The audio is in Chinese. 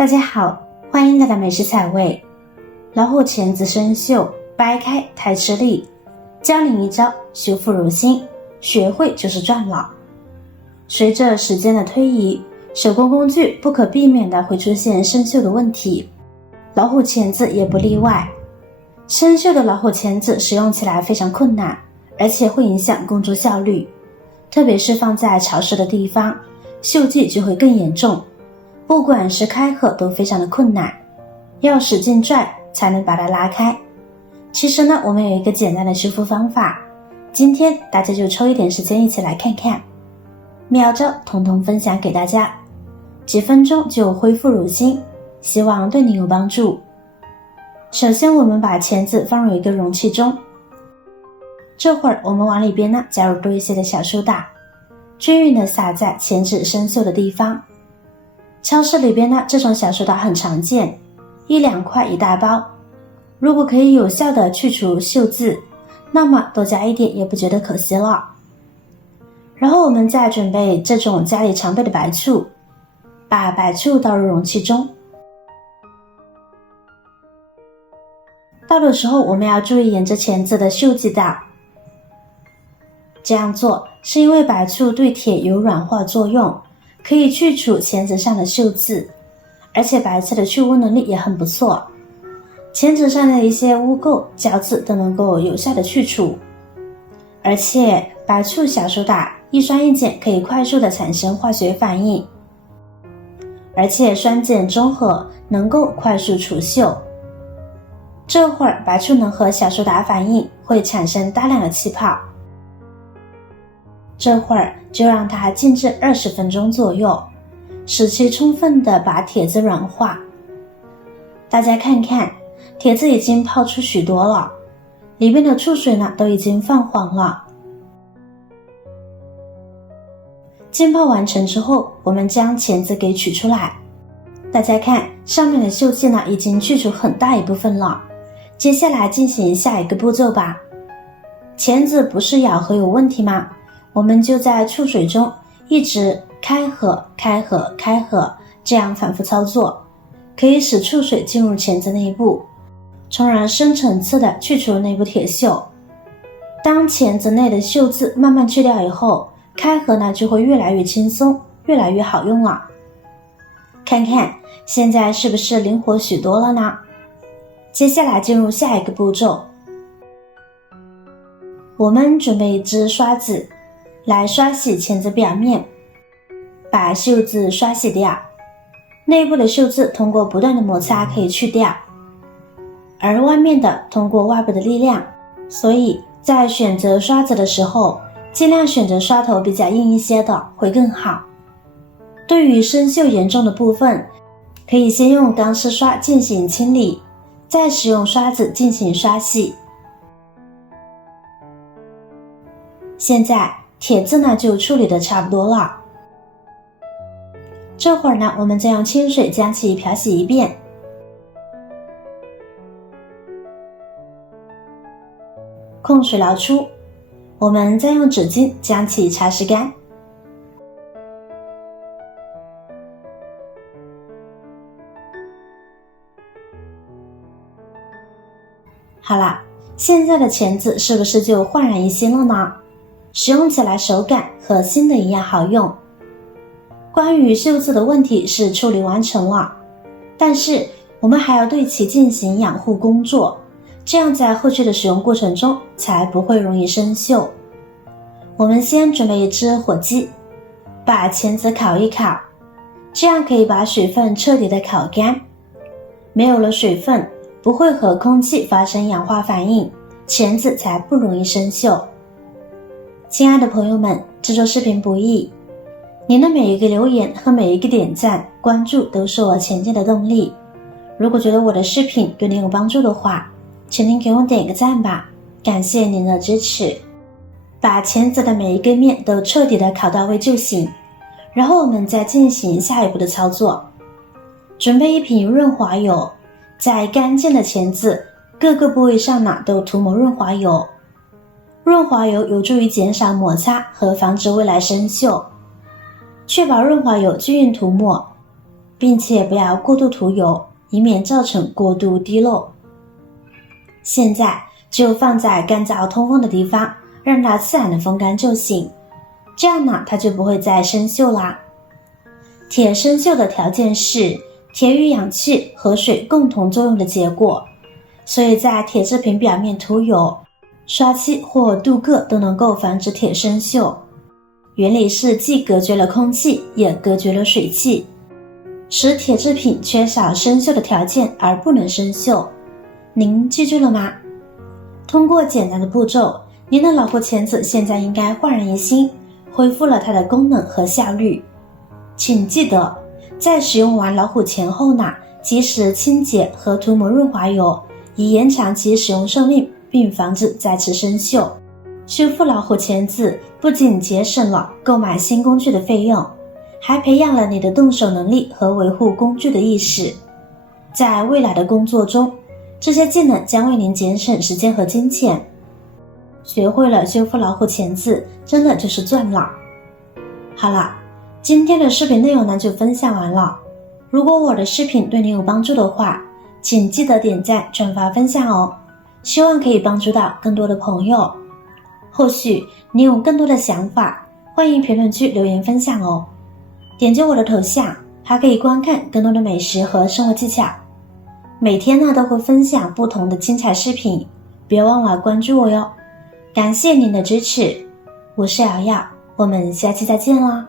大家好，欢迎来到美食彩味。老虎钳子生锈，掰开太吃力，教你一招修复如新，学会就是赚了。随着时间的推移，手工工具不可避免的会出现生锈的问题，老虎钳子也不例外。生锈的老虎钳子使用起来非常困难，而且会影响工作效率，特别是放在潮湿的地方，锈迹就会更严重，不管是开合都非常的困难，要使劲拽才能把它拉开。其实呢，我们有一个简单的修复方法，今天大家就抽一点时间一起来看看，妙招统统分享给大家，几分钟就恢复如新，希望对你有帮助。首先我们把钳子放入一个容器中，这会儿我们往里边呢加入多一些的小苏打，均匀的撒在钳子生锈的地方。超市里边呢这种小苏打很常见，1-2块一大包，如果可以有效的去除锈渍，那么多加一点也不觉得可惜了。然后我们再准备这种家里常备的白醋，把白醋倒入容器中。倒的时候我们要注意沿着钳子的锈迹倒，这样做是因为白醋对铁有软化作用，可以去除钳子上的锈渍，而且白醋的去污能力也很不错，钳子上的一些污垢、胶渍都能够有效的去除。而且白醋小苏打一酸一碱可以快速的产生化学反应，而且酸碱中和能够快速除锈。这会儿白醋能和小苏打反应，会产生大量的气泡，这会儿就让它静置20分钟左右，使其充分的把铁子软化。大家看看，铁子已经泡出许多了，里面的醋水呢都已经泛黄了。浸泡完成之后，我们将钳子给取出来，大家看上面的锈迹呢已经去除很大一部分了。接下来进行下一个步骤吧。钳子不是咬合有问题吗？我们就在醋水中一直开合开合开合，这样反复操作，可以使醋水进入钳子内部，从而深层次的去除内部铁锈。当钳子内的锈渍慢慢去掉以后，开合呢就会越来越轻松，越来越好用了。看看现在是不是灵活许多了呢？接下来进入下一个步骤，我们准备一支刷子来刷洗钳子表面，把锈渍刷洗掉，内部的锈渍通过不断的摩擦可以去掉，而外面的通过外部的力量，所以在选择刷子的时候，尽量选择刷头比较硬一些的会更好。对于生锈严重的部分，可以先用钢丝刷进行清理，再使用刷子进行刷洗。现在铁子呢就处理的差不多了，这会儿呢我们再用清水将其漂洗一遍，控水捞出，我们再用纸巾将其擦拭干。好啦，现在的钳子是不是就焕然一新了呢？使用起来手感和新的一样好用。关于锈渍的问题是处理完成了，但是我们还要对其进行养护工作，这样在后续的使用过程中才不会容易生锈。我们先准备一只火鸡，把钳子烤一烤，这样可以把水分彻底的烤干，没有了水分，不会和空气发生氧化反应，钳子才不容易生锈。亲爱的朋友们，制作视频不易，您的每一个留言和每一个点赞、关注都是我前进的动力。如果觉得我的视频对您有帮助的话，请您给我点个赞吧，感谢您的支持。把钳子的每一个面都彻底的烤到位就行，然后我们再进行下一步的操作。准备一瓶润滑油，在干净的钳子各个部位上呢都涂抹润滑油。润滑油有助于减少摩擦和防止未来生锈，确保润滑油均匀涂抹，并且不要过度涂油，以免造成过度滴漏。现在就放在干燥通风的地方，让它自然的风干就行，这样呢它就不会再生锈啦。铁生锈的条件是铁与氧气和水共同作用的结果，所以在铁制品表面涂油、刷漆或镀铬都能够防止铁生锈。原理是既隔绝了空气，也隔绝了水汽，使铁制品缺少生锈的条件而不能生锈。您记住了吗？通过简单的步骤，您的老虎钳子现在应该焕然一新，恢复了它的功能和效率。请记得，在使用完老虎钳后呢，及时清洁和涂抹润滑油，以延长其使用寿命，并防止再次生锈。修复老虎钳子不仅节省了购买新工具的费用，还培养了你的动手能力和维护工具的意识。在未来的工作中，这些技能将为您节省时间和金钱。学会了修复老虎钳子，真的就是赚了。好了，今天的视频内容呢就分享完了。如果我的视频对您有帮助的话，请记得点赞、转发、分享哦。希望可以帮助到更多的朋友。或许你有更多的想法，欢迎评论区留言分享哦。点击我的头像，还可以观看更多的美食和生活技巧。每天呢都会分享不同的精彩视频，别忘了关注我哟。感谢您的支持，我是瑶瑶，我们下期再见啦。